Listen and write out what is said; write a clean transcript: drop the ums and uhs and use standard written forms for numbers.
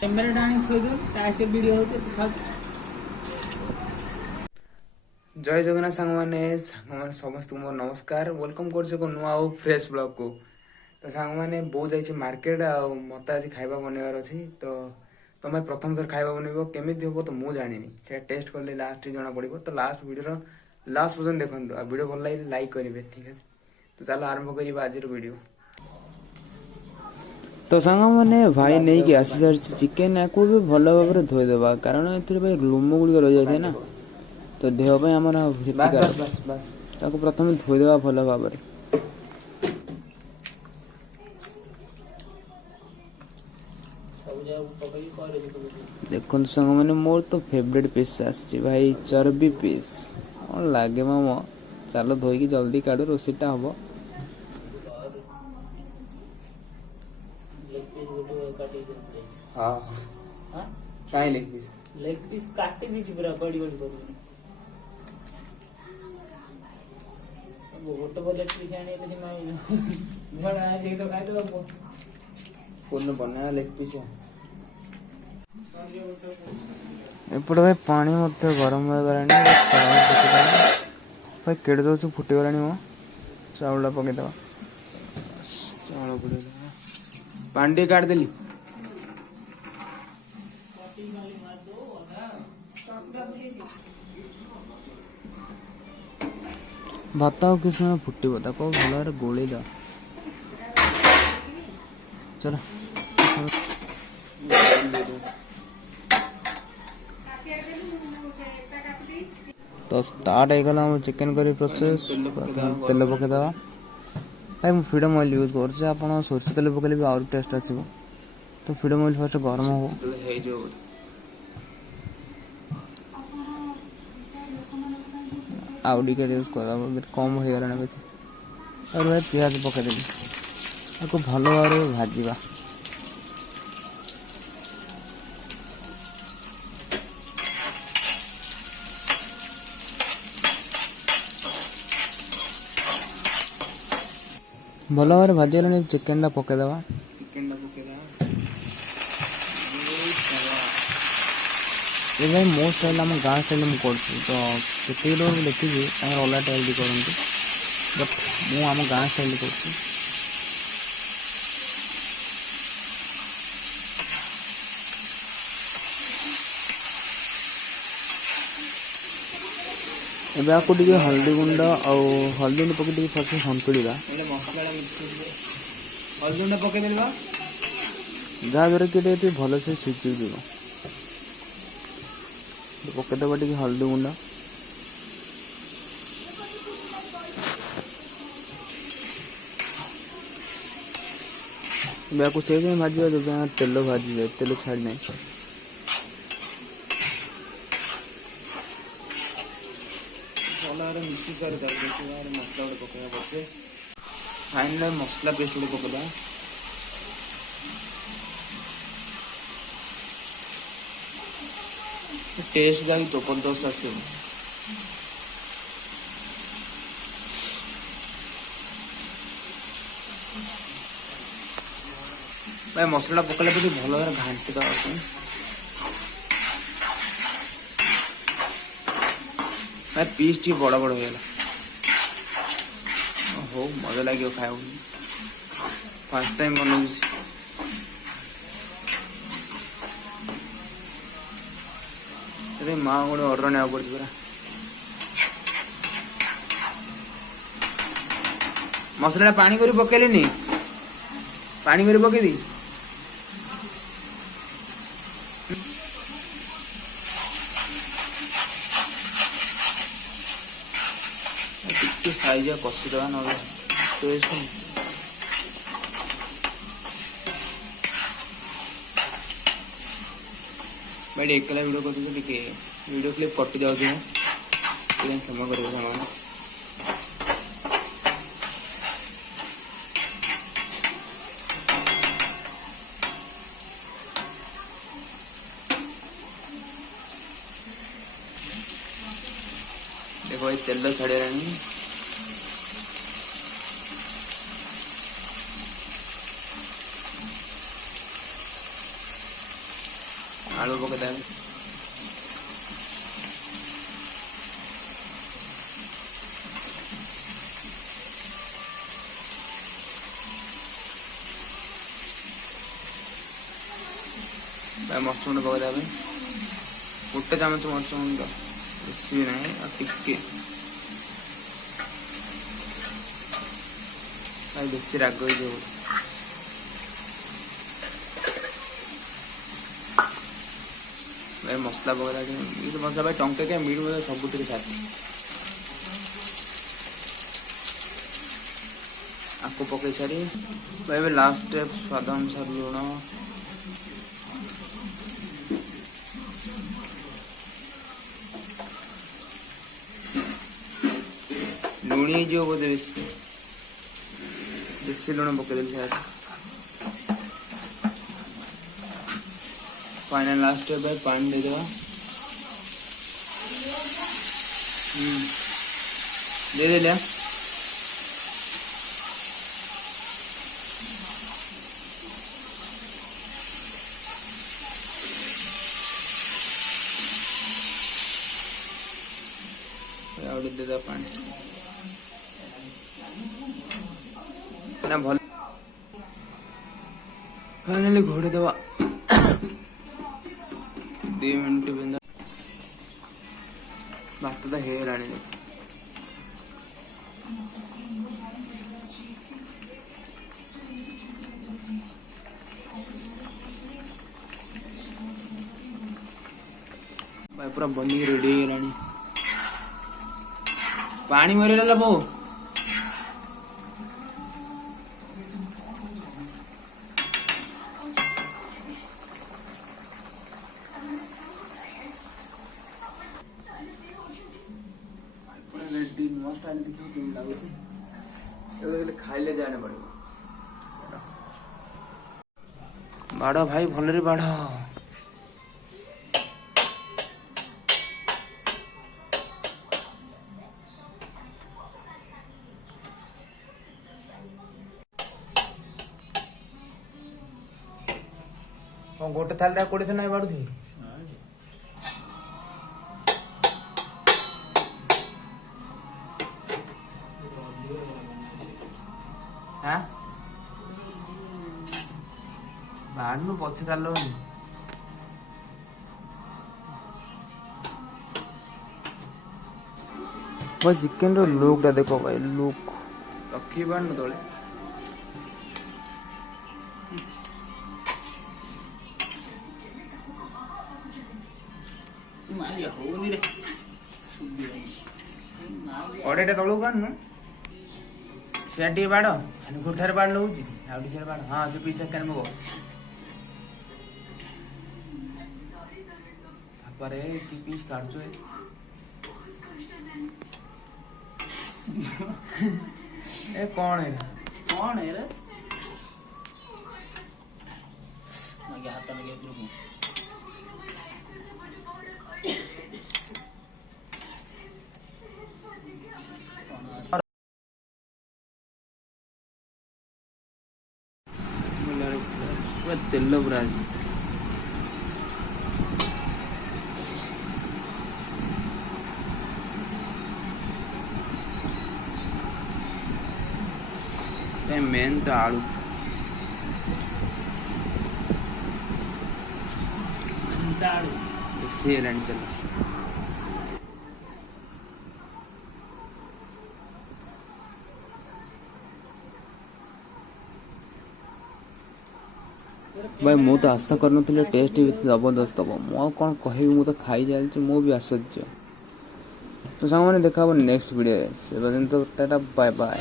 Camera डाणी थोई दो तासे video होते तो खा। जय जगन्नाथ सांग माने समस्त को नमस्कार वेलकम कर नुआ और फ्रेश ब्लॉग को। तो सांग माने बहुत जाइए मार्केट आ मत आज खाइबा बनवार अच्छी तो तुम प्रथम थर खाइबा बनइब केमी हम तो मुझे जानी से टेस्ट कले लास्ट जना पड़ो। तो लास्ट वीडियो लास्ट पर्यटन देखते आ वीडियो भल लगे लाइक करेंगे ठीक है। तो चलो आरंभ करिए आज वीडियो। तो सांग मैंने भाई नहीं कि आसी सारी चिकेन या भी भल भाव धोईदेवा कारण ए लुम गुड़िक रही जाए ना तो देहपाई आम प्रथम धोईदेवा भल भाव। देखो सांग मैंने मोर तो फेवरेट पीस आसी भाई चर्बी पीस कौन लगे माम चलो धोईकी जल्दी काढ़ रोषेईटा हम। हाँ काई लेग पीस काटी दीची पूरा बड़ी बड़ी कर गोटे बोले पीस आनी तो मैं झड़ा दे तो खाइ तो कोन बना लेग पीस एपटे भाई पानी मत गरम हो गलानी भाई केड़े दो फुटी गलानी मो चाउल पकईदे चाउल पड़े पानी काट देली भात किस समय फुटब ताको भल गोली द चलो। तो स्टार्ट होगला चिकेन करी प्रोसेस तेल पकईदे भाई मुझे फ्रीडम ऑयल यूज कर सोर्ष तेल पकड़े भी आउट टेस्ट आसो। तो फ्रीडम ऑयल फर्स्ट गरम हो आउ यूज कर कम हो गला बेस और भाई पियाज पकईदेवी आपको भल भाव भाजवा भल भाव भाजीगला चिकेन टा पकईदे ये भाई मो स्टाइल आम गाँव स्टाइल मुझे तो कई लोग देखी अलग टाइल भी करती बट मु आम गाँव स्टाइल कर हल्दी गुंड आउ हल्दी गुंड पकड़ फर्स्ट संतुड़ा हल्दी गुंड पकईदे जहाँद्वारा कि भल से सीझी पकईदे टे हल्दी गुंड को से भाजवा जब तेल भाजे तेल छाड़ी ना भल मिसी सारे मसला गोटे पकड़ा पड़े फाइनल मसला पेस्ट गोटे पकड़ा टेस्ट जाकि जबरदस्त आसे भाई मसला पकड़े पे भल भाव घाटी दवा भाई पीस टी बड़ बड़ हो हो मजा लगे खाया फर्स्ट टाइम बना माँ गोटे अर्डर ना पड़ी पूरा मसला पानी कर पकईली पानी कर पकईदी साइज कषिदे ना भाई एकला वीडियो करते वीडियो क्लिप कटि जाऊँ क्षमा कर देखो भाई तेल छाड़ा आलू पकेदा मर्च गुंड पकेदा गोटे चामच मर्च गुंड बेसी भी नहीं टिके बेसी राग मसला पकेदा ये मसला भाई टंके क्या मीट मतलब सब साथी आपको पकई सारी भाई लास्ट स्टेप स्वाद अनुसार लुण लुणी जो बोधे बेसी लुण पकईदेली साथ फाइनल लास्ट स्टेप भाई पानी दे देवा दे दे लिया दे दे पानी ना भल फाइनली घोड़े देवा 2 मिनट बिंदा भात तो है रानी भाई पूरा बनी रेडी है रानी पानी मरेला बो खाइले जाने पड़ेगा बाड़ भाई भलरे बाड़ गोटे थाल कोड़े थे ना बाड़ू थी हाँ बाहर में पछे कर लो भाई चिकन रो लुक टा देखो भाई लुक रखी बाण तले कड़ेटा तलू कान से बाड़ गोठार बाड़ लौची बाड़ हाँ से पीस टा मो पीस काट ए कौन है रे हाथ में तेल पूरा मेन तो आलू से चल भाई मु तो आशा कर टेस्ट जबरदस्त हम मु कौन कह तो खाई जाए मु भी आश्चर्य तो सांग मैंने देखा नेक्स्ट वीडियो से टाटा बाय बाय।